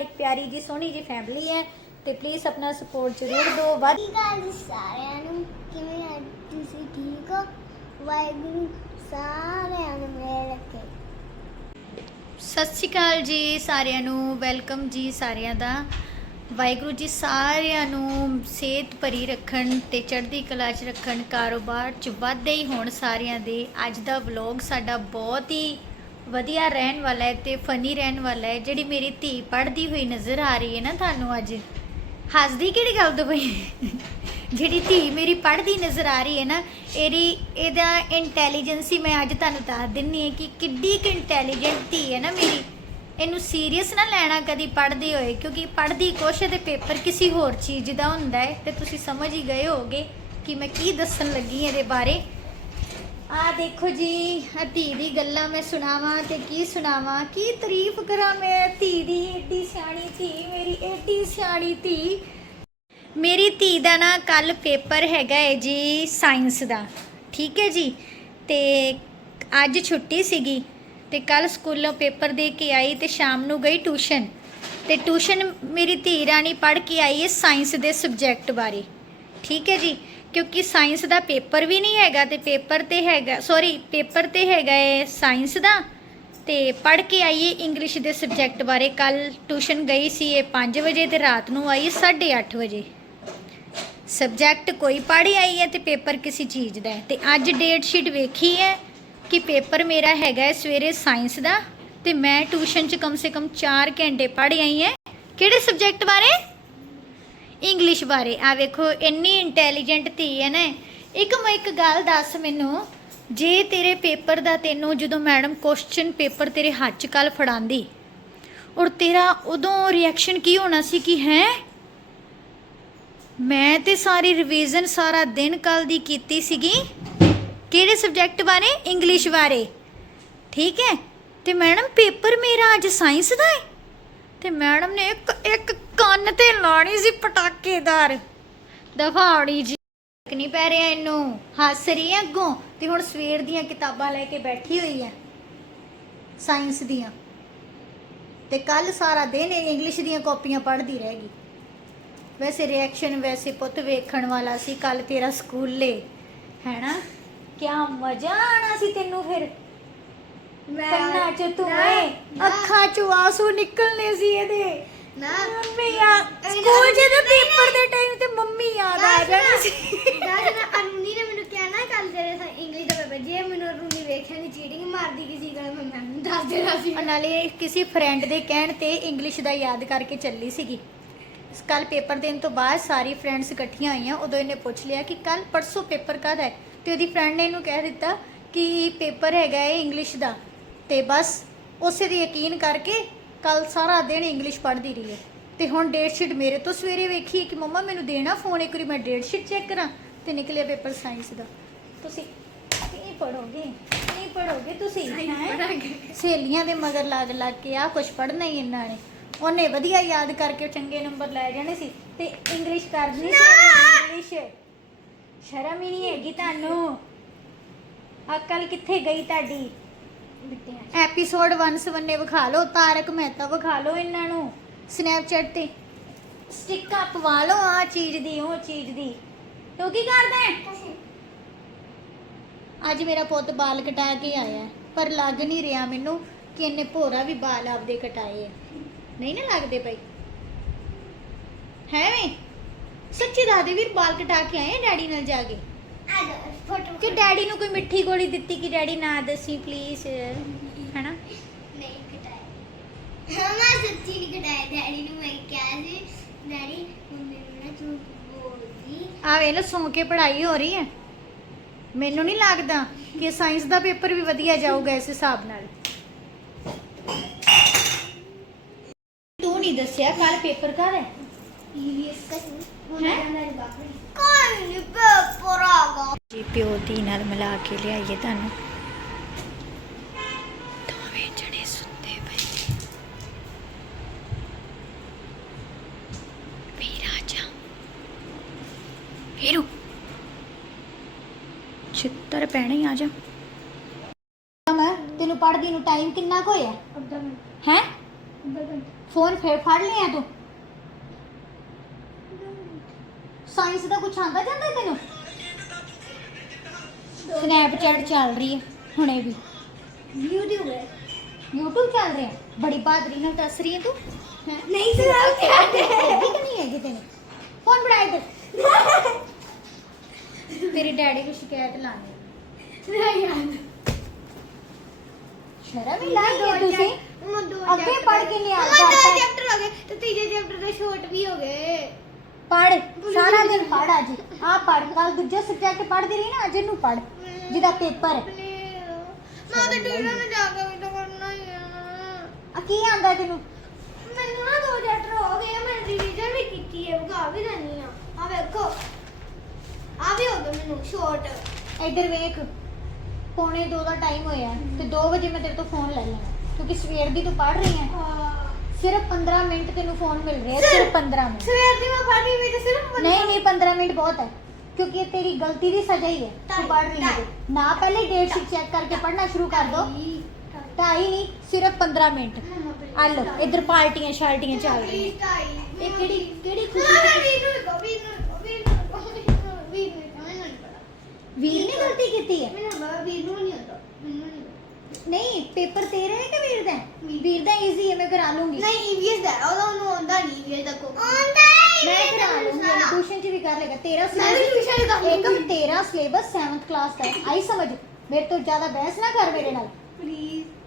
ਇੱਕ ਪਿਆਰੀ ਜੀ ਸੋਹਣੀ ਜੀ ਫੈਮਿਲੀ ਹੈ ਤੇ ਪਲੀਜ਼ ਆਪਣਾ ਸਪੋਰਟ ਜ਼ਰੂਰ ਦਿਓ। ਵੱਧ ਸ਼੍ਰੀ ਅਕਾਲ ਜੀ ਸਾਰਿਆਂ ਨੂੰ? ਕਿਵੇਂ ਆ? ਤੁਸੀਂ ਠੀਕ ਹੋ? ਵਾਹਿਗੁਰੂ ਸਾਰਿਆਂ ਨੂੰ ਮੇਰੇ ਰੱਖੇ। ਸਤਿ ਸ਼੍ਰੀ ਅਕਾਲ ਜੀ ਸਾਰਿਆਂ ਨੂੰ ਵੈਲਕਮ ਜੀ ਸਾਰਿਆਂ ਦਾ। ਵਾਹਿਗੁਰੂ ਜੀ ਸਾਰਿਆਂ ਨੂੰ ਸਿਹਤ ਭਰੀ ਰੱਖਣ ਤੇ ਚੜ੍ਹਦੀ ਕਲਾ 'ਚ ਰੱਖਣ ਕਾਰੋਬਾਰ 'ਚ ਵਾਧੇ ਹੀ ਹੋਣ ਸਾਰਿਆਂ ਦੇ। ਅੱਜ ਦਾ ਵਲੌਗ ਸਾਡਾ ਬਹੁਤ ਹੀ ਵਧੀਆ ਰਹਿਣ ਵਾਲਾ ਹੈ ਤੇ ਫਨੀ ਰਹਿਣ ਵਾਲਾ ਹੈ, ਜਿਹੜੀ ਮੇਰੀ ਧੀ ਪੜ੍ਹਦੀ ਹੋਈ ਨਜ਼ਰ ਆ ਰਹੀ ਹੈ ਨਾ ਤੁਹਾਨੂੰ ਅੱਜ। ਹੱਸਦੀ ਕਿਹੜੀ ਗੱਲ ਤੋਂ ਪਈ? ਜਿਹੜੀ ਧੀ ਮੇਰੀ ਪੜ੍ਹਦੀ ਨਜ਼ਰ ਆ ਰਹੀ ਹੈ ਨਾ, ਇਹਦੀ, ਇਹਦਾ ਇੰਟੈਲੀਜੈਂਸੀ ਮੈਂ ਅੱਜ ਤੁਹਾਨੂੰ ਦੱਸ ਦਿੰਨੀ ਹੈ ਕਿ ਕਿੱਡੀ ਕੁ ਇੰਟੈਲੀਜੈਂਟ ਧੀ ਹੈ ਨਾ ਮੇਰੀ। ਇਹਨੂੰ ਸੀਰੀਅਸ ਨਾ ਲੈਣਾ ਕਦੀ ਪੜ੍ਹਦੀ ਹੋਏ, ਕਿਉਂਕਿ ਪੜ੍ਹਦੀ ਕੁਛ ਹੈ ਤੇ ਪੇਪਰ ਕਿਸੇ ਹੋਰ ਚੀਜ਼ ਦਾ ਹੁੰਦਾ ਹੈ। ਤੇ ਤੁਸੀਂ ਸਮਝ ਹੀ ਗਏ ਹੋਗੇ ਕਿ ਮੈਂ ਕੀ ਦੱਸਣ ਲੱਗੀ ਇਹਦੇ ਬਾਰੇ। ਆ ਦੇਖੋ ਜੀ ਆ ਧੀ ਦੀ ਗੱਲਾਂ ਮੈਂ ਸੁਣਾਵਾਂ ਤੇ ਕੀ ਸੁਣਾਵਾਂ? ਕੀ ਤਾਰੀਫ ਕਰਾਂ ਮੈਂ? ਧੀ ਦੀ ਏਡੀ ਸਿਆਣੀ ਧੀ, ਮੇਰੀ ਏਡੀ ਸਿਆਣੀ ਧੀ। ਮੇਰੀ ਧੀ ਦਾ ਨਾ ਕੱਲ ਪੇਪਰ ਹੈਗਾ ਹੈ ਜੀ, ਸਾਇੰਸ ਦਾ। ਠੀਕ ਹੈ ਜੀ? ਤੇ ਅੱਜ ਛੁੱਟੀ ਸੀਗੀ ਤੇ ਕੱਲ ਸਕੂਲੋਂ ਪੇਪਰ ਦੇ ਕੇ ਆਈ ਤੇ ਸ਼ਾਮ ਨੂੰ ਗਈ ਟਿਊਸ਼ਨ। ਤੇ ਟਿਊਸ਼ਨ ਮੇਰੀ ਧੀ ਰਾਣੀ ਪੜ੍ਹ ਕੇ ਆਈ ਹੈ ਸਾਇੰਸ ਦੇ ਸਬਜੈਕਟ ਬਾਰੇ। ਠੀਕ ਹੈ ਜੀ? ਕਿਉਂਕਿ ਸਾਇੰਸ ਦਾ ਪੇਪਰ ਵੀ ਨਹੀਂ ਹੈਗਾ ਤੇ ਪੇਪਰ ਤੇ ਹੈਗਾ ਸੌਰੀ ਪੇਪਰ ਤੇ ਹੈਗਾ ਹੈ ਸਾਇੰਸ ਦਾ। ਤੇ ਪੜ੍ਹ ਕੇ ਆਈਏ ਇੰਗਲਿਸ਼ ਦੇ ਸਬਜੈਕਟ ਬਾਰੇ। ਕੱਲ ਟਿਊਸ਼ਨ ਗਈ ਸੀ ਇਹ 5 ਵਜੇ ਤੇ ਰਾਤ ਨੂੰ ਆਈ 8:30 ਵਜੇ। ਸਬਜੈਕਟ ਕੋਈ ਪੜ੍ਹ ਆਈ ਹੈ ਤੇ ਪੇਪਰ ਕਿਸੇ ਚੀਜ਼ ਦਾ ਹੈ। ਤੇ ਅੱਜ ਡੇਟ ਸ਼ੀਟ ਵੇਖੀ ਹੈ ਕਿ ਪੇਪਰ ਮੇਰਾ ਹੈਗਾ ਹੈ ਸਵੇਰੇ ਸਾਇੰਸ ਦਾ। ਤੇ ਮੈਂ ਟਿਊਸ਼ਨ 'ਚ ਕਮ ਸੇ ਕਮ 4 ਘੰਟੇ ਪੜ੍ਹ ਆਈ ਹੈ। ਕਿਹੜੇ ਸਬਜੈਕਟ ਬਾਰੇ? ਇੰਗਲਿਸ਼ ਬਾਰੇ। ਆ ਵੇਖੋ, ਇੰਨੀ ਇੰਟੈਲੀਜੈਂਟ ਧੀ ਹੈ ਨਾ ਇੱਕ ਮੈਂ ਇੱਕ ਗੱਲ ਦੱਸ ਮੈਨੂੰ, ਜੇ ਤੇਰੇ ਪੇਪਰ ਦਾ ਤੈਨੂੰ, ਜਦੋਂ ਮੈਡਮ ਕੁਐਸਚਨ ਪੇਪਰ ਤੇਰੇ ਹੱਥ 'ਚ ਕੱਲ ਫੜਾਉਂਦੀ ਔਰ ਤੇਰਾ ਉਦੋਂ ਰਿਐਕਸ਼ਨ ਕੀ ਹੋਣਾ ਸੀ ਕਿ ਹੈ? ਮੈਂ ਤੇ ਸਾਰੀ ਰਿਵੀਜ਼ਨ ਸਾਰਾ ਦਿਨ ਕੱਲ ਦੀ ਕੀਤੀ ਸੀਗੀ। ਕਿਹੜੇ ਸਬਜੈਕਟ ਬਾਰੇ? ਇੰਗਲਿਸ਼ ਬਾਰੇ। ਠੀਕ ਹੈ? ਤੇ ਮੈਡਮ, ਪੇਪਰ ਮੇਰਾ ਅੱਜ ਸਾਇੰਸ ਦਾ ਹੈ। ਤੇ ਮੈਡਮ ਨੇ ਇੱਕ ਇੱਕ ਕੰਨ ਤੇ ਲਾਣੀ ਸੀ ਪਟਾਕੇਦਾਰ। ਦਫਾੜੀ ਜੀ ਇੱਕ ਨਹੀਂ ਪੈ ਰਿਹਾ ਇਹਨੂੰ। ਹੱਸ ਰਹੀ ਹੈ ਅੱਗੋਂ ਤੇ ਹੁਣ ਸਵੇਰ ਦੀਆਂ ਕਿਤਾਬਾਂ ਲੈ ਕੇ ਬੈਠੀ ਹੋਈ ਹੈ ਸਾਇੰਸ ਦੀਆਂ। ਤੇ ਕੱਲ ਸਾਰਾ ਦਿਨ ਇਹ ਇੰਗਲਿਸ਼ ਦੀਆਂ ਕਾਪੀਆਂ ਪੜ੍ਹਦੀ ਰਹੇਗੀ ਵੈਸੇ ਰਿਐਕਸ਼ਨ ਵੈਸੇ ਪੁੱਤ ਵੇਖਣ ਵਾਲਾ ਸੀ ਕੱਲ ਤੇਰਾ ਸਕੂਲੇ। ਹੈਨਾ? ਕਿਆ ਮਜ਼ਾ ਆਣਾ ਸੀ ਤੈਨੂੰ ਫਿਰ। ਕੰਨਾਂ ਚ ਧੂਏ ਅੱਖਾਂ ਚ ਆਂਸੂ ਨਿਕਲਨੇ ਸੀ ਇਹਦੇ। ਨਾ। ਮੰਮੀ ਆ ਸਕੂਲ ਜਦੋਂ ਪੇਪਰ ਦੇ ਟਾਈਮ ਤੇ ਮੰਮੀ ਯਾਦ ਆ ਜਾਣੀ ਸੀ। ਦੱਸ ਨਾ ਅਰੁਣੀ ਨੇ ਮੈਨੂੰ ਕਿਹਾ ਨਾ ਕੱਲ ਤੇਰੇ ਸਾ ਇੰਗਲਿਸ਼ ਦਾ ਪੇਪਰ ਜੇ ਮੈਨੂੰ ਅਰੁਣੀ ਵੇਖਿਆ ਨਹੀਂ ਚੀਟਿੰਗ ਮਾਰਦੀ ਕਿਸੇ ਗੱਲ ਮੈਂ ਮੈਨੂੰ ਦੱਸ ਦੇਣਾ ਸੀ। ਔਰ ਨਾਲੇ ਕਿਸੇ ਫਰੈਂਡ ਦੇ ਕਹਿਣ ਤੇ ਇੰਗਲਿਸ਼ ਦਾ ਯਾਦ ਕਰਕੇ ਚੱਲੀ ਸੀਗੀ। ਕੱਲ ਪੇਪਰ ਦੇਣ ਤੋਂ ਬਾਅਦ ਸਾਰੀ ਫਰੈਂਡਸ ਇਕੱਠੀਆਂ ਹੋਈਆਂ ਉਦੋਂ ਇਹਨੇ ਪੁੱਛ ਲਿਆ ਕਿ ਕੱਲ ਪਰਸੋਂ ਪੇਪਰ ਕਦ ਹੈ? ਤੇ ਉਹਦੀ ਫਰੈਂਡ ਨੇ ਇਹਨੂੰ ਕਹਿ ਦਿੱਤਾ ਕਿ ਪੇਪਰ ਹੈਗਾ ਹੈ ਇੰਗਲਿਸ਼ ਦਾ। ਤੇ ਬਸ ਉਸੇ ਦੀ ਯਕੀਨ ਕਰਕੇ ਕੱਲ ਸਾਰਾ ਦਿਨ ਇੰਗਲਿਸ਼ ਪੜ੍ਹਦੀ ਰਹੀ ਹੈ। ਤੇ ਹੁਣ ਡੇਟ ਸ਼ੀਟ ਮੇਰੇ ਤੋਂ ਸਵੇਰੇ ਵੇਖੀ ਕਿ ਮੰਮਾ ਮੈਨੂੰ ਦੇਣਾ ਫੋਨ ਇੱਕ ਵਾਰੀ ਮੈਂ ਡੇਟ ਸ਼ੀਟ ਚੈੱਕ ਕਰਾਂ ਤੇ ਨਿਕਲਿਆ ਪੇਪਰ ਸਾਇੰਸ ਦਾ। ਤੁਸੀਂ ਕੀ ਪੜੋਗੇ ਨਹੀਂ ਪੜੋਗੇ ਤੁਸੀਂ? ਸਹੇਲੀਆਂ ਦੇ ਮਗਰ ਲੱਗ ਲੱਗ ਕੇ ਆ ਕੁਝ ਪੜ੍ਹਨਾ ਹੀ ਇਹਨਾਂ ਨੇ। ਉਹਨੇ ਵਧੀਆ ਯਾਦ ਕਰਕੇ ਚੰਗੇ ਨੰਬਰ ਲੈ ਜਾਣੇ ਸੀ ਤੇ ਇੰਗਲਿਸ਼ ਕਰਨੀ ਸੀ। ਇੰਗਲਿਸ਼ ਸ਼ਰਮ ਹੀ ਨਹੀਂ ਹੈਗੀ ਤੁਹਾਨੂੰ। ਅਕਲ ਕਿੱਥੇ ਗਈ ਤੁਹਾਡੀ? ਐਪੀਸੋਡ 1 ਸਵੰਨੇ ਵਿਖਾ ਲਓ ਤਾਰਕ ਮਹਿਤਾ ਵਿਖਾ ਲਓ ਇਹਨਾਂ ਨੂੰ ਸਨੈਪਚੈਟ ਤੇ। ਸਟਿੱਕਾਂ ਪਵਾ ਲਓ ਆ ਚੀਜ਼ ਦੀ ਉਹ ਚੀਜ਼ ਦੀ। ਤੂੰ ਕੀ ਕਰਦਾ ਹੈ? ਅੱਜ ਮੇਰਾ ਪੁੱਤ ਬਾਲ ਕਟਾ ਕੇ ਆਇਆ ਪਰ ਲੱਗ ਨਹੀਂ ਰਿਹਾ ਮੈਨੂੰ ਕਿ ਇਹਨੇ ਭੋਰਾ ਵੀ ਬਾਲ ਆਪਦੇ ਕਟਾਏ ਆ। ਨਹੀਂ ਨਾ ਲੱਗਦੇ ਪਈ ਹੈ ਵੇ ਸੱਚੀ ਦੱਸਦੇ ਵੀਰ ਬਾਲ ਕਟਾ ਕੇ ਆਏ ਆ ਡੈਡੀ ਨਾਲ ਜਾ ਕੇ? ਫੋਟੋ ਕਿ ਡੈਡੀ ਨੂੰ ਕੋਈ ਮਿੱਠੀ ਗੋਲੀ ਦਿੱਤੀ ਕਿ ਡੈਡੀ ਨਾ ਦੱਸੀ ਪਲੀਜ਼ ਹੈਨਾ? ਨਹੀਂ ਕਟਾਇਆ। ਹਾਂ ਮੈਂ ਸੱਚੀ ਨਹੀਂ ਕਟਾਇਆ। ਡੈਡੀ ਨੂੰ ਮੈਂ ਕਿਹਾ ਸੀ ਡੈਡੀ ਮੰਮੀ ਨੂੰ ਨਾ ਝੂਠ ਬੋਲਦੀ। ਆ ਵੇ ਲੋ ਸੌਂ ਕੇ ਪੜ੍ਹਾਈ ਹੋ ਰਹੀ ਹੈ। ਮੈਨੂੰ ਨਹੀਂ ਲੱਗਦਾ ਕਿ ਸਾਇੰਸ ਦਾ ਪੇਪਰ ਵੀ ਵਧੀਆ ਜਾਊਗਾ ਇਸ ਹਿਸਾਬ ਨਾਲ। ਤੂੰ ਨਹੀਂ ਦੱਸਿਆ ਕੱਲ ਪੇਪਰ ਕਦ ਹੈ? ਯੈਸ ਹੈਂ? ਜੀ ਪਿਓ ਦੀ ਨਾਲ ਮਿਲਾ ਕੇ ਲਿਆਈਏ ਤੁਹਾਨੂੰ। ਦੋਵੇਂ ਜਣੇ ਸੁੱਤੇ ਪਏ। ਵੀਰਾ ਜਾ। ਵੀਰੂ। ਚਿੱਤਰ ਪੈਣੇ ਆ ਜਾ। ਮੈਂ ਤੈਨੂੰ ਪੜ੍ਹਦੀ ਨੂੰ ਟਾਈਮ ਕਿੰਨਾ ਕੁ ਹੋਇਆ? ਹੈ? ਅੱਧਾ ਘੰਟਾ। ਫੋਨ ਫੇਰ ਫੜ ਲਿਆ ਤੂੰ? ਸਾਇੰਸ ਦਾ ਕੁਝ ਆਂਦਾ ਜਾਂਦਾ ਤੈਨੂੰ? ਸਨੈਪਚੈਟ ਚੱਲ ਰਹੀ ਹੈ ਹੁਣੇ ਵੀ। YouTube ਹੈ। YouTube ਚੱਲ ਰਿਹਾ? ਬੜੀ ਬਹਾਦਰੀ ਨਾਲ ਦੱਸ ਰਹੀ ਹੈ ਤੂੰ। ਹੈਂ? ਨਹੀਂ ਸੁਣਾਉਂਦੇ ਹੈਗੀ ਕਿ ਨਹੀਂ ਹੈਗੀ ਤੈਨੂੰ। ਫੋਨ ਬੜਾ ਇੱਧਰ ਤੇਰੇ ਡੈਡੀ ਨੂੰ ਸ਼ਿਕਾਇਤ ਲਾਣੀ ਨਹੀਂ ਯਾਰ ਸ਼ਰਮ ਹੀ ਲਾਈ ਤੁਸੀਂ। ਮੈਂ ਅੱਗੇ ਪੜ੍ਹ ਕੇ ਆਉਂਦਾ। ਦੋ ਚੈਪਟਰ ਹੋ ਗਏ ਤੇ ਤੀਜੇ ਚੈਪਟਰ ਦੇ ਸ਼ੋਰਟ ਵੀ ਹੋ ਗਏ। ਪੜ ਸਾਰਾ ਦਿਨ ਪੜ ਅੱਜ। ਆ ਪੜ ਕੱਲ ਦੂਜਾ ਸਬਜੈਕਟ ਪੜ੍ਹਦੀ ਰਹੀ ਨਾ ਅੱਜ ਇਹਨੂੰ ਪੜ ਜਿਹਦਾ ਪੇਪਰ ਹੈ ਮੈਂ ਤਾਂ ਨੂੰ ਜਾ ਕੇ ਵੀ ਤਾਂ ਕਰਨਾ ਹੀ ਆ। ਆ ਕੀ ਆਂਦਾ ਤੈਨੂੰ? ਮੈਨੂੰ ਨਾ ਦੋ ਚੈਪਟਰ ਹੋ ਗਏ ਆ, ਮੈਂ ਰਿਵੀਜ਼ਨ ਵੀ ਕੀਤੀ ਹੈ ਉਗਾ ਵੀ ਜਾਨੀ ਆ। ਆ ਵੇਖੋ। ਆ ਵੀ ਹੋ ਗਿਆ ਮੈਨੂੰ ਸ਼ੋਰਟ ਇੱਧਰ ਵੇਖ ਪੌਣੇ 2 ਦਾ ਟਾਈਮ ਹੋਇਆ ਤੇ 2 ਵਜੇ ਮੈਂ ਤੇਰੇ ਤੋਂ ਫੋਨ ਲੈ ਲੈਣਾ ਕਿਉਂਕਿ ਸਵੇਰ ਦੀ ਤੂੰ ਪੜ ਰਹੀ ਹੈ। ਸਿਰਫ 15 ਮਿੰਟ ਤੈਨੂੰ ਫੋਨ ਮਿਲ ਰਿਹਾ ਸਿਰਫ 15 ਮਿੰਟ। ਸਵੇਰ ਦੀ ਮੈਂ ਪੜ੍ਹੀ ਵੀ ਤੇ ਸਿਰਫ ਨਹੀਂ ਨਹੀਂ 15 ਮਿੰਟ ਬਹੁਤ ਹੈ ਕਿਉਂਕਿ ਇਹ ਤੇਰੀ ਗਲਤੀ ਦੀ ਸਜ਼ਾ ਹੀ ਹੈ। ਤੂੰ ਪੜ ਰਹੀ ਹੈ। ਨਾ ਪਹਿਲੇ ਡੇਟ ਸ਼ੀਟ ਚੈੱਕ ਕਰਕੇ ਪੜਨਾ ਸ਼ੁਰੂ ਕਰ ਦੋ। ਢਾਈ ਨਹੀਂ ਸਿਰਫ 15 ਮਿੰਟ। ਆ ਲੋ ਇੱਧਰ ਪਾਰਟੀਆਂ ਸ਼ਾਰਟੀਆਂ ਚੱਲ ਰਹੀਆਂ। ਇਹ ਕਿਹੜੀ ਕਿਹੜੀ ਖੁਸ਼ੀ ਵੀਰ ਨੇ ਗਲਤੀ ਕੀਤੀ ਹੈ? ਨਹੀਂ ਪੇਪਰ ਤੇਰਾ ਹੈ ਕਿ ਵੀਰ ਦਾ ਹੈ? ਵੀਰ ਦਾ ਈਜ਼ੀ ਹੈ ਮੈਂ ਕਰਾ ਲੂੰਗੀ। ਮੈਂ ਕਰਾ ਲੂੰਗੀ ਟਿਊਸ਼ਨ 'ਚ ਵੀ ਕਰ ਲੇਗਾ ਤੇਰਾ ਮੈਂ ਵੀ tuition ਕਰ syllabus- ਲੂੰਗੀ। ਏਕਮ ਤੇਰਾ ਸਿਲੇਬਸ 7th ਕਲਾਸ ਦਾ ਹੈ। ਆਈ ਸਮਝ? ਮੇਰੇ ਤੋਂ ਜ਼ਿਆਦਾ ਬਹਿਸ ਨਾ ਕਰ ਮੇਰੇ ਨਾਲ।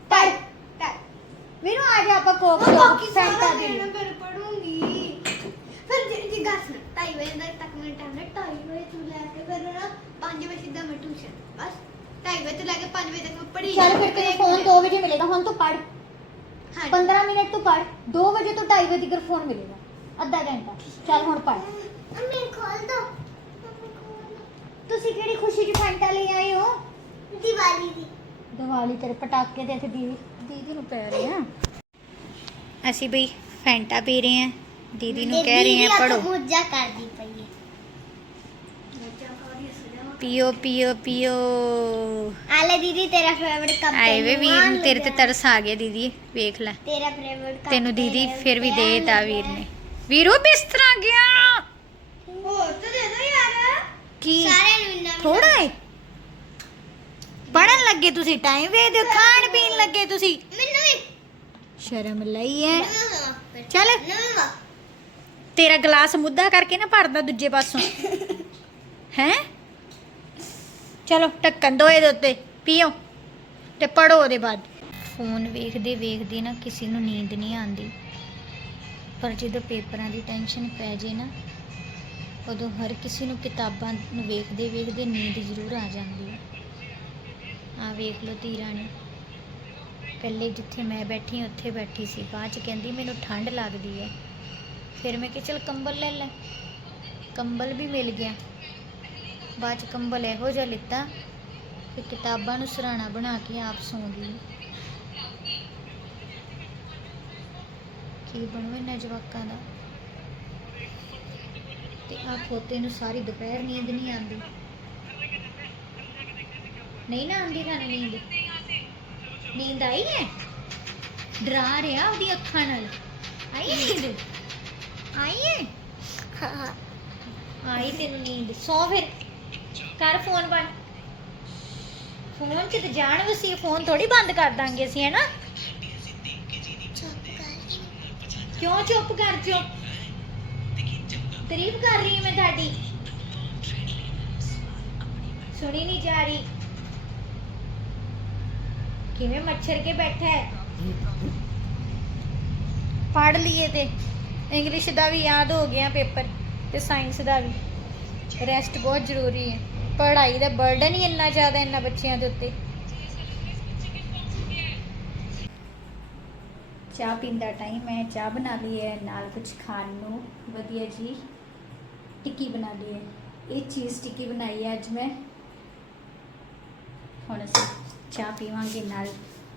ਪੜ ਵੀਰੋ ਅੱਜ ਆਪਾਂ ਕੋਕ ਸ਼ੋਕ ਫੈਂਟਾ ਦੀ ਢਾਈ ਵਜੇ ਤੱਕ ਤੱਕ ਮੈਂ ਟਾਈਮ ਹੈ ਢਾਈ ਵਜੇ ਤੋਂ ਲੈ ਕੇ ਫਿਰ ਨਾ 5 ਵਜੇ ਸਿੱਧਾ ਮੈਂ ਟਿਊਸ਼ਨ ਬਸ। ਢਾਈ ਵਜੇ ਤੋਂ ਲੈ ਕੇ 5 ਵਜੇ ਤੱਕ ਮੈਂ ਪੜ੍ਹੀ ਚੱਲ ਫਿਰ ਤੈਨੂੰ ਫੋਨ 2 ਵਜੇ ਮਿਲੇਗਾ ਹੁਣ ਤੂੰ ਪੜ ਹਾਂ 15 ਮਿੰਟ ਤੂੰ ਪੜ 2 ਵਜੇ ਤੋਂ 2:30 ਵਜੇ ਤੱਕ ਫੋਨ ਮਿਲੇਗਾ ਅੱਧਾ ਘੰਟਾ। ਚੱਲ ਹੁਣ ਪੜ ਅੰਮੀ ਖੋਲ ਦੋ। ਤੁਸੀਂ ਕਿਹੜੀ ਖੁਸ਼ੀ 'ਚ ਫੈਂਟਾ ਲੈ ਆਏ ਹੋ? ਦੀਵਾਲੀ ਦੀ। ਦੀਵਾਲੀ ਤੇਰੇ ਪਟਾਕੇ ਤੇ ਇੱਥੇ ਦੀਦੀ ਦੀਦੀ ਨੂੰ ਪੈ ਰਹੇ ਆ। ਅਸੀਂ ਬਈ ਫੈਂਟਾ ਪੀ ਰਹੇ ਆ। ਦੀਦੀ ਨੂੰ ਕਹਿ ਰਹੇ ਆ ਪੜੋ ਮੁੱਜਾ ਕਰਦੀ ਪਈ ਹੈ ਪੀਓ ਪੀਓ ਪੀਓ। ਆਲੇ ਦੀਦੀ ਤੇਰਾ ਫੇਵਰਿਟ ਕੱਪ ਆਏ ਵੇ ਵੀਰ ਤੇਰੇ ਤੇ ਤਰਸ ਆ ਗਿਆ ਦੀਦੀ ਵੇਖ ਲੈ। ਤੇਰਾ ਫੇਵਰਿਟ ਕੱਪ ਤੈਨੂੰ ਦੀਦੀ ਫਿਰ ਵੀ ਦੇ ਤਾ ਵੀਰ ਨੇ। ਵੀਰੋ ਬਿਸਤਰਾ ਗਿਆ। ਹੋਰ ਤਾਂ ਦੇ ਦੋ ਯਾਰ। ਕੀ? ਸਾਰਿਆਂ ਨੂੰ ਇੰਨਾ ਥੋੜਾ ਹੈ ਪੜਨ ਲੱਗੇ ਤੁਸੀਂ ਟਾਈਮ ਵੇਖਦੇ ਹੋ ਖਾਣ ਪੀਣ ਲੱਗੇ ਤੁਸੀਂ। ਮੈਨੂੰ ਵੀ। ਸ਼ਰਮ ਲਈ ਐ। ਚੱਲ। ਤੇਰਾ ਗਲਾਸ ਮੁੱਦਾ ਕਰਕੇ ਨਾ ਭਰਦਾ ਦੂਜੇ ਪਾਸੋਂ। ਹੈ? ਚਲੋ ਢੱਕਣ ਦੋ ਇਹਦੇ ਉੱਤੇ, ਪੀਓ ਤੇ ਪੜੋ ਉਹਦੇ ਬਾਅਦ। ਫੋਨ ਵੇਖਦੇ ਵੇਖਦੇ ਨਾ ਕਿਸੇ ਨੂੰ ਨੀਂਦ ਨਹੀਂ ਆਉਂਦੀ। ਪਰ ਜਦੋਂ ਪੇਪਰਾਂ ਦੀ ਟੈਨਸ਼ਨ ਪੈ ਜੇ ਨਾ, ਉਦੋਂ ਹਰ ਕਿਸੇ ਨੂੰ ਕਿਤਾਬਾਂ ਨੂੰ ਵੇਖਦੇ ਵੇਖਦੇ ਨੀਂਦ ਜ਼ਰੂਰ ਆ ਜਾਂਦੀ ਹੈ। ਆ ਵੇਖ ਲਓ ਧੀ ਰਾਣੀ ਪਹਿਲੇ ਜਿੱਥੇ ਮੈਂ ਬੈਠੀ, ਉੱਥੇ ਬੈਠੀ ਸੀ। ਬਾਅਦ ਚ ਕਹਿੰਦੀ, ਮੈਨੂੰ ਠੰਡ ਲੱਗਦੀ ਹੈ। ਫਿਰ ਮੈਂ ਕਿਹਾ, ਚਲ ਕੰਬਲ ਲੈ ਲੈ। ਕੰਬਲ ਵੀ ਮਿਲ ਗਿਆ। ਬਾਅਦ ਚ ਕੰਬਲ ਇਹੋ ਜਿਹਾ ਲਿੱਤਾ ਤੇ ਕਿਤਾਬਾਂ ਨੂੰ ਸਰਾਣਾ ਬਣਾ ਕੇ ਆਪ ਸੌਂ ਗਈ। ਕੀ ਬਣੂ ਇਹਨਾਂ ਜਵਾਕਾਂ ਦਾ? ਤੇ ਆ ਪੋਤੇ ਨੂੰ ਸਾਰੀ ਦੁਪਹਿਰ ਨੀਂਦ ਨਹੀਂ ਆਉਂਦੀ। ਨਹੀਂ ਨਾ ਆਉਂਦੀ ਤੁਹਾਨੂੰ ਨੀਂਦ? ਨੀਂਦ ਆਈ ਹੈ? ਡਰਾ ਰਿਹਾ ਉਹਦੀ ਅੱਖਾਂ ਨਾਲ। ਆਈ ਹੈ ਨੀਂਦ? ਆਈ ਹੈ। ਆਈ ਤੈਨੂੰ ਨੀਂਦ। ਸੌ ਫਿਰ। ਕਰ ਫੋਨ ਬੰਦ। ਫੋਨ ਚ ਤੇ ਜਾਣ ਵਸੀ ਫੋਨ ਥੋੜੀ ਬੰਦ ਕਰ ਦਾਂਗੇ ਅਸੀਂ, ਹੈਨਾ? ਕਿਉਂ ਚੁੱਪ ਕਰ ਜੋ ਤਾਰੀਫ ਕਰ ਰਹੀ ਮੈਂ ਤੁਹਾਡੀ। ਸੁਣੀ ਨਹੀਂ ਜਾ ਰਹੀ। ਕਿਵੇਂ ਮੱਛਰ ਕੇ ਬੈਠਾ ਹੈ? ਪੜ ਲਈਏ ਤੇ। ਇੰਗਲਿਸ਼ ਦਾ ਵੀ ਯਾਦ ਹੋ ਗਿਆ ਪੇਪਰ ਤੇ ਸਾਇੰਸ ਦਾ ਵੀ। ਰੈਸਟ ਬਹੁਤ ਜ਼ਰੂਰੀ ਹੈ। ਪੜ੍ਹਾਈ ਦਾ ਬਰਡਨ ਹੀ ਇੰਨਾ ਜ਼ਿਆਦਾ ਇੰਨਾ ਬੱਚਿਆਂ ਦੇ ਉੱਤੇ। ਚਾਹ ਪੀਣ ਦਾ ਟਾਈਮ ਹੈ, ਚਾਹ ਬਣਾ ਲਈ ਹੈ ਨਾਲ ਕੁਝ ਖਾਣ ਨੂੰ। ਵਧੀਆ ਜੀ। ਟਿੱਕੀ ਬਣਾ ਲਈ ਹੈ ਇਹ ਚੀਜ਼ ਟਿੱਕੀ ਬਣਾਈ ਹੈ ਅੱਜ ਮੈਂ। ਹੁਣ ਅਸੀਂ ਚਾਹ ਪੀਵਾਂਗੇ, ਨਾਲ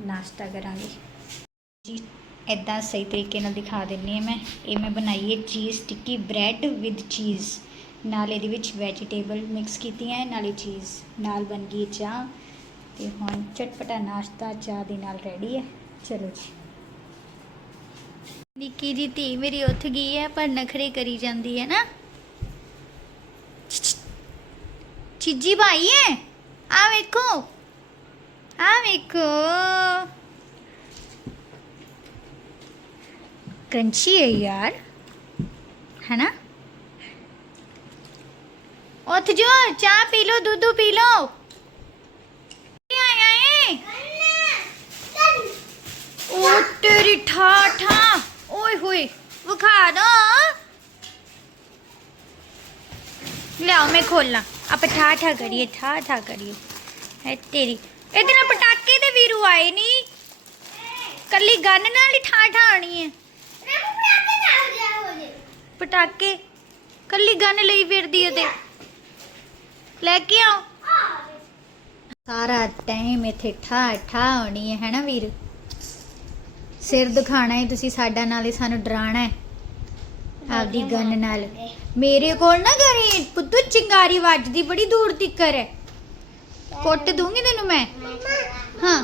ਨਾਸ਼ਤਾ ਕਰਾਂਗੇ। ਜੀ ਇਦਾਂ ਸਹੀ ਤਰੀਕੇ ਨਾਲ ਦਿਖਾ ਦਿੰਨੀ ਹਾਂ ਮੈਂ। ਇਹ ਮੈਂ ਬਣਾਈ ਹੈ ਚੀਜ਼ ਟਿੱਕੀ, ਬ੍ਰੈਡ ਵਿਦ ਚੀਜ਼। ਨਾਲ ਇਹਦੇ ਵਿੱਚ ਵੈਜੀਟੇਬਲ ਮਿਕਸ ਕੀਤੀਆਂ ਹੈ, ਨਾਲੇ ਚੀਜ਼ ਨਾਲ ਬਣ ਗਈ ਚਾਹ। ਤੇ ਹੁਣ ਚਟਪਟਾ ਨਾਸ਼ਤਾ ਚਾਹ ਦੇ ਨਾਲ ਰੈਡੀ ਹੈ। ਚਲੋ ਜੀ। ਨਿੱਕੀ ਜੀ ਧੀ ਮੇਰੀ ਉੱਠ ਗਈ ਹੈ, ਪਰ ਨਖਰੇ ਕਰੀ ਜਾਂਦੀ ਹੈ ਨਾ। ਚੀਜੀ ਭਾਈ ਹੈ, ਆ ਵੇਖੋ। ਆ ਵੇਖੋ। ਕੰਚੀ ਹੈ ਯਾਰ। ਹੈ ਨਾ ਉੱਠ ਜੋ ਚਾਹ ਪੀ ਲੋ ਦੁੱਧ ਪੀ ਲੋ ਕੀ ਆਇਆ ਏ ਉਹ ਤੇਰੀ ਠਾ। ਠਾ ਓਏ ਹੋਏ ਵਿਖਾ ਦੋ। ਲਿਆਓ ਮੈਂ ਖੋਲਾਂ। ਆਪਾਂ ਠਾ ਠਾ ਕਰੀਏ ਠਾ ਠਾ ਕਰੀਏ। ਹੈ ਤੇਰੀ ਇਹਦੇ ਨਾਲ ਪਟਾਕੇ ਦੇ ਵੀਰੂ ਆਏ ਨਹੀਂ ਕੱਲੀ ਗਨ ਨਾਲ ਹੀ ਠਾ ਠਾ ਆਣੀ ਹੈ ਪਟਾਕੇ ਕੱਲੀ ਗਨ ਲਈ ਫਿਰਦੀ ਤੇ। ਲੈ ਕੇ ਆਓ ਸਾਰਾ ਟਾਈਮ ਇੱਥੇ ਠਾ ਠਾ ਹੋਣੀ ਹੈ ਹੈਨਾ ਵੀਰ ਸਿਰ ਦਿਖਾਣਾ ਹੈ ਤੁਸੀਂ ਸਾਡਾ ਨਾਲੇ ਸਾਨੂੰ ਡਰਾਣਾ ਹੈ ਆਪਦੀ ਗਨ ਨਾਲ ਮੇਰੇ ਕੋਲ ਨਾ ਕਰੀ ਪੁੱਤੂ ਚਿੰਗਾਰੀ ਵੱਜਦੀ ਬੜੀ ਦੂਰ ਤਿੱਕਰ ਹੈ ਕੁੱਟ ਦੂੰਗੀ ਤੈਨੂੰ ਮੈਂ हाँ।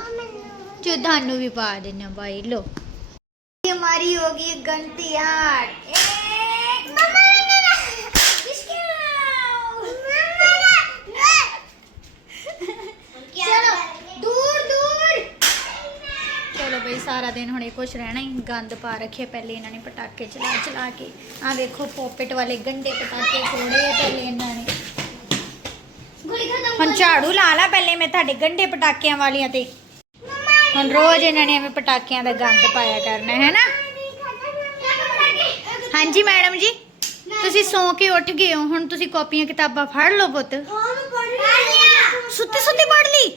जो धानु भी पा देना भाई लो ये हमारी होगी गन तैयार एक- ਬਈ ਸਾਰਾ ਦਿਨ ਹੁਣ ਇਹ ਕੁਛ ਰਹਿਣਾ ਹੀ ਗੰਦ ਪਾ ਰੱਖਿਆ ਪਹਿਲੇ ਇਹਨਾਂ ਨੇ ਪਟਾਕੇ ਚਲਾ ਚਲਾ ਕੇ। ਆ ਵੇਖੋ ਪੋਪਟ ਵਾਲੇ ਗੰਡੇ ਪਟਾਕੇ ਫੋੜੇ ਆ ਪਹਿਲੇ ਇਹਨਾਂ ਨੇ। ਹੁਣ ਝਾੜੂ ਲਾ ਲਾ ਪਹਿਲੇ ਮੈਂ ਤੁਹਾਡੇ ਗੰਡੇ ਪਟਾਕਿਆਂ ਵਾਲੀਆਂ ਤੇ। ਹੁਣ ਰੋਜ਼ ਇਹਨਾਂ ਨੇ ਐਵੇਂ ਪਟਾਕਿਆਂ ਦਾ ਗੰਦ ਪਾਇਆ ਕਰਨਾ ਹੈ ਨਾ? ਹਾਂਜੀ ਮੈਡਮ ਜੀ। ਤੁਸੀਂ ਸੌਂ ਕੇ ਉੱਠ ਗਏ ਹੋ ਹੁਣ ਤੁਸੀਂ ਕਾਪੀਆਂ ਕਿਤਾਬਾਂ ਫੜ ਲਓ ਪੁੱਤ। ਸੁੱਤੇ ਸੁੱਤੇ ਪੜ ਲਈ?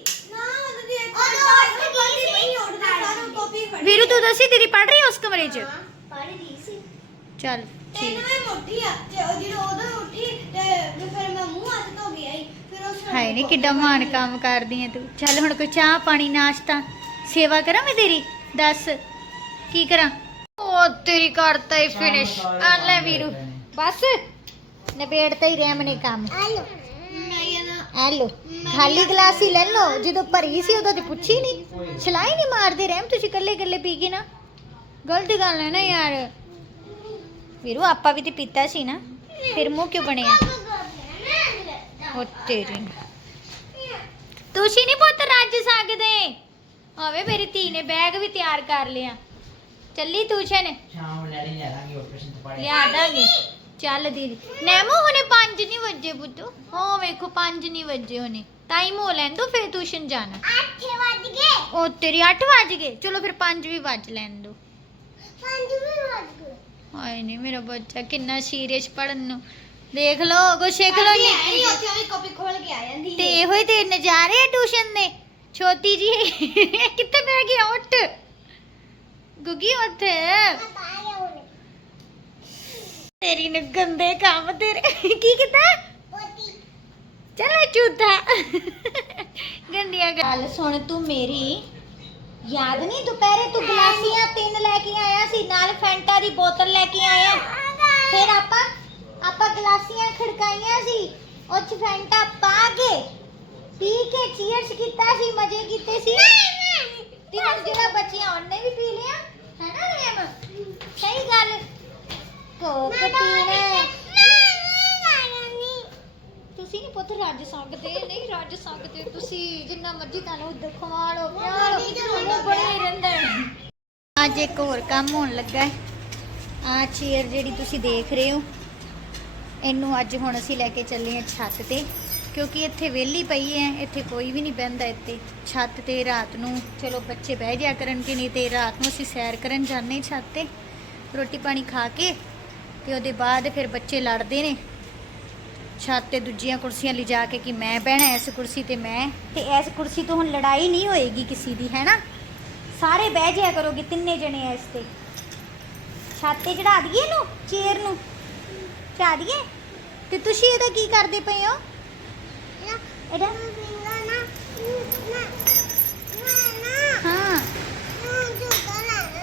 ਵੀਰੂ ਤੂੰ ਦੱਸੀ ਦੀਦੀ ਪੜ ਰਹੀ ਹੈ ਉਸ ਕਮਰੇ 'ਚ? ਚੱਲ ਠੀਕ। ਹਾਏ ਨਹੀਂ ਕਿੱਡਾ ਮਾਨ ਕੰਮ ਕਰਦੀ ਹੈ ਤੂੰ। ਚੱਲ ਹੁਣ ਕੋਈ ਚਾਹ ਪਾਣੀ ਨਾਸ਼ਤਾ ਸੇਵਾ ਕਰਾਂ ਮੈਂ ਤੇਰੀ? ਦੱਸ ਕੀ ਕਰਾਂ? ਉਹ ਤੇਰੀ ਕਰਤਾ ਹੀ ਫਿਨਿਸ਼ ਆ ਲੈ ਵੀਰੂ ਬਸ। ਨਵੇੜਤਾ ਹੀ ਰਹਿਮ ਨੇ ਕੰਮ। ਆ ਲੋ ਖਾਲੀ ਗਲਾਸ ਹੀ ਲੈ ਲਓ ਜਦੋਂ ਭਰੀ ਸੀ ਉਦੋਂ ਤੇ ਪੁੱਛੀ ਨਹੀਂ ਛਲਾਈ ਨਹੀਂ ਮਾਰਦੇ ਰਹਿਮ ਤੁਸੀਂ ਇਕੱਲੇ ਇਕੱਲੇ ਪੀ ਗਏ ਨਾ। ਗਲਤ ਗੱਲ ਹੈ ਨਾ ਯਾਰ। ਵੀਰੂ ਆਪਾਂ ਵੀ ਤੇ ਪੀਤਾ ਸੀ ਨਾ। ਫਿਰ ਮੂੰਹ ਕਿਉਂ ਬਣਿਆ? ਉਹ ਤੇਰੀ। ਤੁਸੀਂ ਨਹੀਂ ਪੁੱਤ ਰੱਜ ਸਕਦੇ। ਆਵੇ ਮੇਰੀ ਧੀ ਨੇ ਬੈਗ ਵੀ ਤਿਆਰ ਕਰ ਲਿਆ। ਚੱਲੀ ਟਿਊਸ਼ਨ। ਸ਼ਾਮ ਨੂੰ ਲੈਣੀ ਲੈ ਲਾਂਗੇ ਆਪਰੇਸ਼ਨ ਤੋਂ ਪੜੇ ਲਿਆ ਦਾਂਗੇ। ਚੱਲ ਦੀਦੀ। ਨੈਮੋ ਹੁਣੇ 5 ਨਹੀਂ ਵਜੇ ਪੁੱਤੋ? ਹੋ ਵੇਖੋ 5 ਨਹੀਂ ਵਜੇ ਹੁਣੇ। ਟਾਈਮ ਹੋ ਲੈਣ ਦੋ ਫਿਰ ਟਿਊਸ਼ਨ ਜਾਣਾ। ਉਹ ਤੇਰੀ 8 ਵਜ ਗਏ? ਚਲੋ ਫਿਰ 5 ਵੀ ਵੱਜ ਲੈਣ ਦੋ। ਹਾਏ ਨਹੀਂ ਮੇਰਾ ਬੱਚਾ ਕਿੰਨਾ ਸੀਰੀਅਸ ਪੜਨ ਨੂੰ। ਦੇਖ ਲਓ ਕੁਛ ਸਿੱਖ ਲਓ ਨਿੱਕੀ ਜਿਹੀ। ਤੇ ਇਹੋ ਹੀ ਤੇ ਨਜ਼ਾਰੇ ਆ ਟਿਊਸ਼ਨ ਦੇ। ਛੋਟੀ ਜੀ ਕਿੱਥੇ ਬਹਿ ਗਿਆ? ਉੱਠ। ਗੁੱਗੀ ਉੱਥੇ ਤੇਰੀ ਨੇ ਗੰਦੇ ਕੰਮ ਤੇਰੇ ਕੀ ਕੀਤਾ ਚੱਲ ਝੂਠਾ ਗੰਦੀਆਂ ਗੱਲ ਸੁਣ ਤੂੰ ਮੇਰੀ ਯਾਦ ਨਹੀਂ ਦੁਪਹਿਰੇ ਤੂੰ ਗਲਾਸੀਆਂ ਤਿੰਨ ਲੈ ਕੇ ਆਇਆ ਸੀ ਨਾਲ ਫੈਂਟਾ ਦੀ ਬੋਤਲ ਲੈ ਕੇ ਆਇਆ ਫਿਰ ਆਪਾਂ ਆਪਾਂ ਗਲਾਸੀਆਂ ਖੜਕਾਈਆਂ ਸੀ ਉਹ ਚ ਫੈਂਟਾ ਪਾ ਕੇ ਪੀ ਕੇ ਚੀਅਰਸ ਕੀਤਾ ਸੀ ਮਜ਼ੇ ਕੀਤੇ ਸੀ ਤੇ ਹੁਣ ਜਿਹੜਾ ਬਚਿਆ ਉਹਨੇ ਵੀ ਪੀ ਲਿਆ ਹੈ ਨਾ ਰੇਮ ਸਹੀ ਗੱਲ ਕੋਕ ਪੀਣਾ ਤੁਸੀਂ ਨਹੀਂ ਪੁੱਤ ਰੱਜ ਸਕਦੇ ਨਹੀਂ ਰੱਜ ਸਕਦੇ ਤੁਸੀਂ ਜਿੰਨਾ ਮਰਜ਼ੀ ਤੁਹਾਨੂੰ ਦਿਖਵਾ ਲਓ ਪਿਆਰ ਉਹ ਬੜਾ ਹੀ ਰਹਿੰਦਾ ਹੈ। ਅੱਜ ਇੱਕ ਹੋਰ ਕੰਮ ਹੋਣ ਲੱਗਾ ਹੈ। ਆ ਚੇਅਰ ਜਿਹੜੀ ਤੁਸੀਂ ਦੇਖ ਰਹੇ ਹੋ ਇਹਨੂੰ ਅੱਜ ਹੁਣ ਅਸੀਂ ਲੈ ਕੇ ਚੱਲੇ ਹਾਂ ਛੱਤ ਤੇ ਕਿਉਂਕਿ ਇੱਥੇ ਵਿਹਲੀ ਪਈ ਹੈ ਇੱਥੇ ਕੋਈ ਵੀ ਨਹੀਂ ਬਹਿੰਦਾ ਇੱਥੇ। ਛੱਤ ਤੇ ਰਾਤ ਨੂੰ ਚਲੋ ਬੱਚੇ ਬਹਿ ਜਾ ਕਰਨਗੇ ਨਹੀਂ ਤੇ ਰਾਤ ਨੂੰ ਅਸੀਂ ਸੈਰ ਕਰਨ ਜਾਂਦੇ ਛੱਤ ਤੇ। ਰੋਟੀ ਪਾਣੀ ਖਾ ਕੇ ਤੇ ਉਹਦੇ ਬਾਅਦ ਫਿਰ ਬੱਚੇ ਲੜਦੇ ਨੇ। ਛੱਤ ਤੇ ਦੂਜੀਆਂ ਕੁਰਸੀਆਂ ਲਿਜਾ ਕੇ ਕਿ ਮੈਂ ਬਹਿਣਾ ਇਸ ਕੁਰਸੀ ਤੇ ਮੈਂ ਤੇ ਇਸ ਕੁਰਸੀ ਤੋਂ ਹੁਣ ਲੜਾਈ ਨਹੀਂ ਹੋਏਗੀ ਕਿਸੇ ਦੀ ਹੈ ਨਾ? ਸਾਰੇ ਬਹਿ ਜਾਇਆ ਕਰੋਗੇ ਤਿੰਨੇ ਜਣੇ ਇਸ ਤੇ। ਛੱਤ ਤੇ ਚੜਾ ਦਈਏ ਇਹਨੂੰ ਚੇਅਰ ਨੂੰ? ਚੜਾ ਦਈਏ? ਤੇ ਤੁਸੀਂ ਇਹਦਾ ਕੀ ਕਰਦੇ ਪਏ ਹੋ? ਇਹਦਾ ਹਾਂ।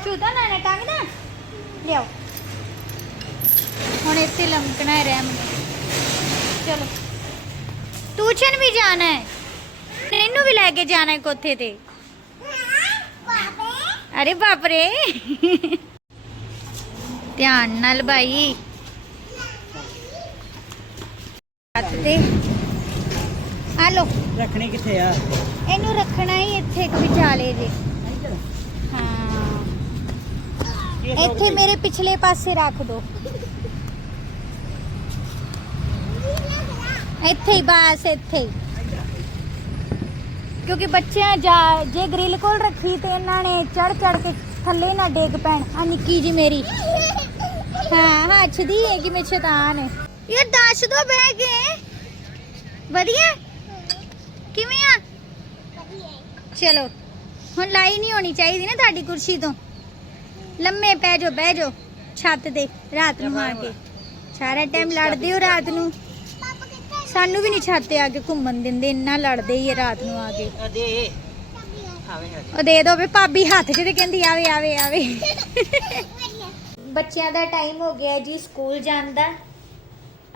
ਝੂਟਾ ਲੈਣਾ। ਟੰਗ ਦਾ ਲਿਆਓ। ਹੁਣ ਇੱਥੇ ਲਮਕਣਾ ਹੈ ਰਹਿਮ ਨੇ। ਚਲੋ। ਟਿਊਸ਼ਨ ਵੀ ਜਾਣਾ ਹੈ। ਇਹਨੂੰ ਵੀ ਲੈ ਕੇ ਜਾਣਾ ਹੈ ਕੋਥੇ ਤੇ। ਅਰੇ ਬਾਪ ਰੇ ਧਿਆਨ ਨਾਲ ਭਾਈ ਹੱਥ ਤੇ। ਆ ਲੋ ਰੱਖਣੀ ਕਿੱਥੇ ਆ? ਇਹਨੂੰ ਰੱਖਣਾ ਹੀ ਇੱਥੇ ਇੱਕ ਵਿਚਾਲੇ ਜੇ ਹਾਂ। ਇੱਥੇ ਮੇਰੇ ਪਿਛਲੇ ਪਾਸੇ ਰੱਖ ਦੋ। ਇੱਥੇ ਹੀ, ਬਸ ਇੱਥੇ ਹੀ। ਕਿਉਂਕਿ ਬੱਚਿਆਂ ਜਾ, ਜੇ ਗ੍ਰਿਲ ਕੋਲ ਰੱਖੀ ਤੇ ਇਹਨਾਂ ਨੇ ਚੜ ਚੜ ਕੇ ਥੱਲੇ ਨਾ ਡੇਗ ਪੈਣ। ਆ ਨਿੱਕੀ ਜੀ ਮੇਰੀ। ਹਾਂ ਹੱਛਦੀ ਹੈ ਕਿ ਮੈਂ ਸ਼ੈਤਾਨ ਹੈ। ਇਹ ਦੱਸ ਦੋ, ਬਹਿ ਕੇ। ਵਧੀਆ? ਕਿਵੇਂ ਆ? ਚਲੋ, ਹੁਣ ਲਾਈ ਨਹੀਂ ਹੋਣੀ ਚਾਹੀਦੀ ਨਾ ਤੁਹਾਡੀ ਕੁਰਸੀ ਤੋਂ। ਲੰਮੇ ਪੈ ਜਾਓ, ਬਹਿ ਜਾਓ। ਛੱਤ ਤੇ, ਰਾਤ ਨੂੰ ਆ ਕੇ। ਸਾਰਾ ਟਾਈਮ ਲੜਦੇ ਹੋ ਰਾਤ ਨੂੰ। ਸਾਨੂੰ ਵੀ ਨਹੀਂ ਛੱਤ ਤੇ ਆ ਕੇ ਘੁੰਮਣ ਦਿੰਦੇ ਇੰਨਾ ਲੜਦੇ ਹੀ ਆ ਰਾਤ ਨੂੰ ਆ ਕੇ। ਆਵੇ ਉਹ ਦੇ ਦੋ ਵੀ ਭਾਬੀ ਹੱਥ 'ਚ ਤੇ ਕਹਿੰਦੀ ਆਵੇ ਆਵੇ ਆਵੇ। ਬੱਚਿਆਂ ਦਾ ਟਾਈਮ ਹੋ ਗਿਆ ਜੀ ਸਕੂਲ ਜਾਣ ਦਾ।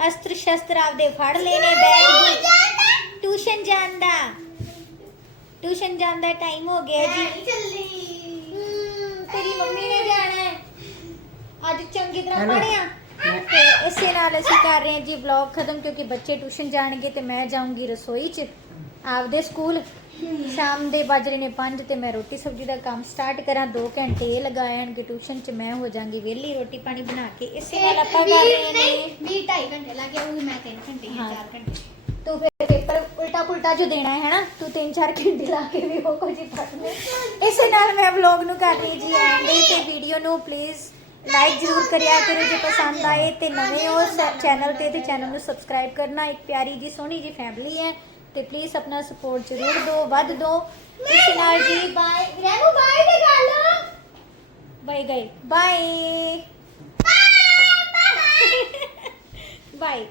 ਅਸਤਰ ਸ਼ਸਤਰ ਆਪਦੇ ਫੜ ਲੈਨੇ ਬੈਗ ਟਿਊਸ਼ਨ ਜਾਣ ਦਾ। ਟਿਊਸ਼ਨ ਜਾਣ ਦਾ ਟਾਈਮ ਹੋ ਗਿਆ ਜੀ। ਤੇਰੀ ਮੰਮੀ ਨੇ ਜਾਣਾ ਹੈ। ਅੱਜ ਚੰਗੀ ਤਰ੍ਹਾਂ ਹੈਲੋ। ਤੇ ਇਸੇ ਨਾਲ ਅਸੀਂ ਕਰ ਰਹੇ ਹਾਂ ਜੀ ਵਲੌਗ ਖਤਮ ਕਿਉਂਕਿ ਬੱਚੇ ਟਿਊਸ਼ਨ ਜਾਣਗੇ ਤੇ ਮੈਂ ਜਾਊਂਗੀ ਰਸੋਈ 'ਚ ਆਪਦੇ ਸਕੂਲ ਸ਼ਾਮ ਦੇ ਵੱਜ ਰਹੇ ਨੇ 5 ਤੇ ਮੈਂ ਰੋਟੀ ਸਬਜ਼ੀ ਦਾ ਕੰਮ ਸਟਾਰਟ ਕਰਾਂ। 2 ਘੰਟੇ ਇਹ ਲਗਾਇਆਣਗੇ ਟਿਊਸ਼ਨ 'ਚ ਮੈਂ ਹੋ ਜਾਾਂਗੀ ਵਿਹਲੀ ਰੋਟੀ ਪਾਣੀ ਬਣਾ ਕੇ ਇਸੇ ਨਾਲ ਆਪਾਂ ਕਰ ਰਹੇ ਨੇ। 20 2.5 ਘੰਟੇ ਲੱਗੇ ਉਹ ਮੈਂ 3 ਘੰਟੇ ਜਾਂ ਹਾਂ। 4 ਘੰਟੇ ਤੂੰ ਫਿਰ ਪੇਪਰ ਉਲਟਾ ਪੁਲਟਾ ਜੋ ਦੇਣਾ ਹੈ ਨਾ ਤੂੰ 3-4 ਘੰਟੇ ਲਾ ਕੇ ਵੀ ਉਹ ਕੁਝ ਹੀ ਪੜ੍ਹਨੇ ਇਸੇ ਨਾਲ ਮੈਂ ਵਲੌਗ ਨੂੰ ਕਰ ਰਹੀ ਜੀ ਐਂਡ ਤੇ ਵੀਡੀਓ ਨੂੰ ਪਲੀਜ਼ ਲਾਈਕ ਜ਼ਰੂਰ ਕਰਿਆ ਕਰੋ ਜੇ ਪਸੰਦ ਆਏ ਤੇ ਨਵੇਂ ਹੋ ਚੈਨਲ ਤੇ ਤੇ ਚੈਨਲ ਨੂੰ ਸਬਸਕ੍ਰਾਈਬ ਕਰਨਾ। ਇੱਕ ਪਿਆਰੀ ਜੀ ਸੋਹਣੀ ਜੀ ਫੈਮਿਲੀ ਹੈ ਤੇ ਪਲੀਜ਼ ਆਪਣਾ ਸਪੋਰਟ ਜ਼ਰੂਰ ਦਿਓ ਵੱਧ ਦਿਓ। ਇਸੇ ਨਾਲ ਜੀ ਬਾਏ ਬਾਏ ਤੇ ਗੱਲ। ਬਾਏ ਗਏ। Bye bye